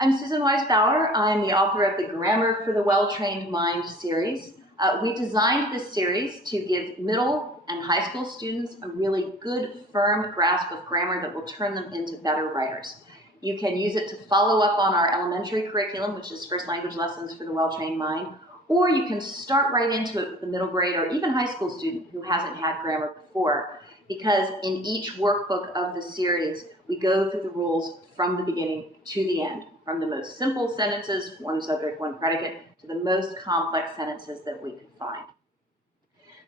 I'm Susan Wise Bauer. I'm the author of the Grammar for the Well-Trained Mind series. We designed this series to give middle and high school students a really good, firm grasp of grammar that will turn them into better writers. You can use it to follow up on our elementary curriculum, which is first language lessons for the well-trained mind, or you can start right into it with the middle grade or even high school student who hasn't had grammar before, because in each workbook of the series, we go through the rules from the beginning to the end, from the most simple sentences, one subject, one predicate, to the most complex sentences that we could find.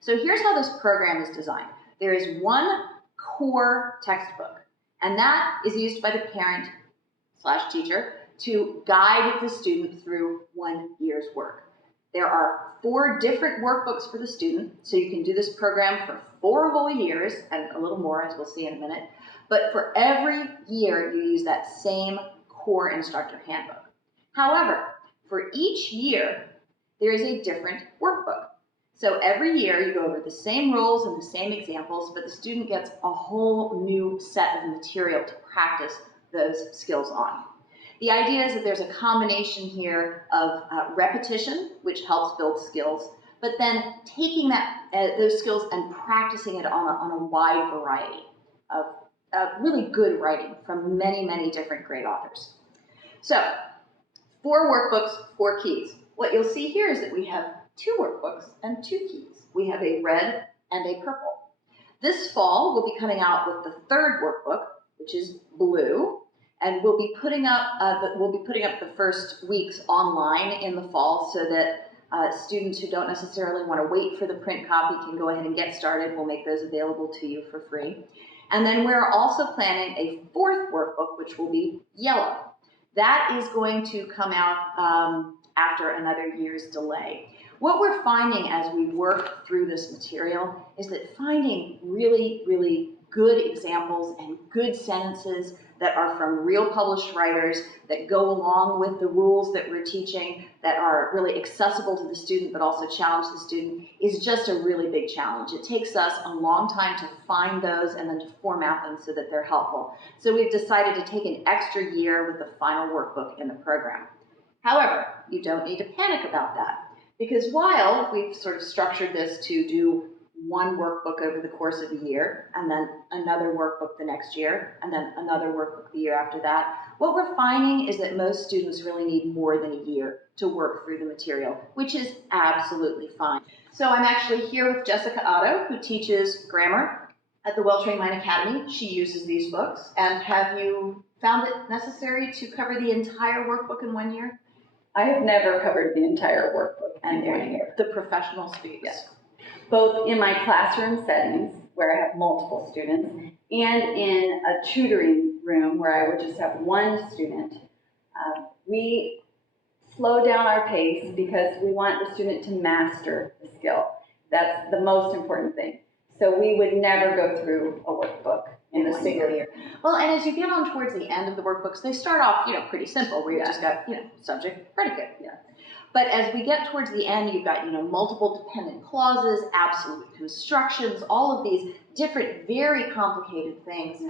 So here's how this program is designed. There is one core textbook, and that is used by the parent/teacher to guide the student through 1 year's work. There are 4 different workbooks for the student, so you can do this program for 4 whole years, and a little more, as we'll see in a minute. But for every year, you use that same core instructor handbook. However, for each year, there is a different workbook. So every year, you go over the same rules and the same examples, but the student gets a whole new set of material to practice those skills on. The idea is that there's a combination here of repetition, which helps build skills, but then taking those skills and practicing it on a wide variety of really good writing from many, many different great authors. So, 4 workbooks, 4 keys. What you'll see here is that we have 2 workbooks and 2 keys. We have a red and a purple. This fall, we'll be coming out with the 3rd workbook, which is blue. And we'll be putting up the first weeks online in the fall so that students who don't necessarily want to wait for the print copy can go ahead and get started. We'll make those available to you for free. And then we're also planning a 4th workbook, which will be yellow. That is going to come out after another year's delay. What we're finding as we work through this material is that finding really, really good examples and good sentences that are from real published writers, that go along with the rules that we're teaching, that are really accessible to the student but also challenge the student, is just a really big challenge. It takes us a long time to find those and then to format them so that they're helpful. So we've decided to take an extra year with the final workbook in the program. However, you don't need to panic about that, because while we've sort of structured this to do 1 workbook over the course of a year, and then another workbook the next year, and then another workbook the year after that, what we're finding is that most students really need more than a year to work through the material, which is absolutely fine. So I'm actually here with Jessica Otto, who teaches grammar at the Well-Trained Mind Academy. She uses these books. And have you found it necessary to cover the entire workbook in 1 year? I have never covered the entire workbook in 1 year. The professional speaks. Yes. Both in my classroom settings, where I have multiple students, and in a tutoring room where I would just have 1 student. We slow down our pace because we want the student to master the skill. That's the most important thing. So we would never go through a workbook in a single year. Well, and as you get on towards the end of the workbooks, they start off, pretty simple, where you've just got, subject, predicate. Yeah. But as we get towards the end, you've got, multiple dependent clauses, absolute constructions, all of these different, very complicated things.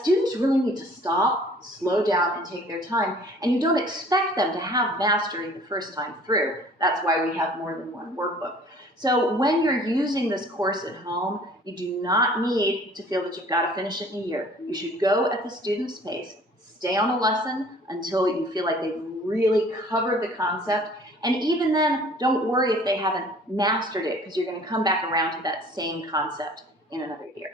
Students really need to stop, slow down, and take their time. And you don't expect them to have mastery the first time through. That's why we have more than 1 workbook. So when you're using this course at home, you do not need to feel that you've got to finish it in a year. You should go at the student's pace, stay on a lesson until you feel like they've really covered the concept. And even then, don't worry if they haven't mastered it, because you're going to come back around to that same concept in another year.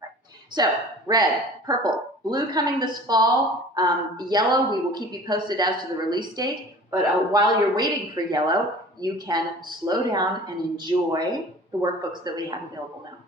Right. So, red, purple, blue coming this fall, yellow, we will keep you posted as to the release date. But while you're waiting for yellow, you can slow down and enjoy the workbooks that we have available now.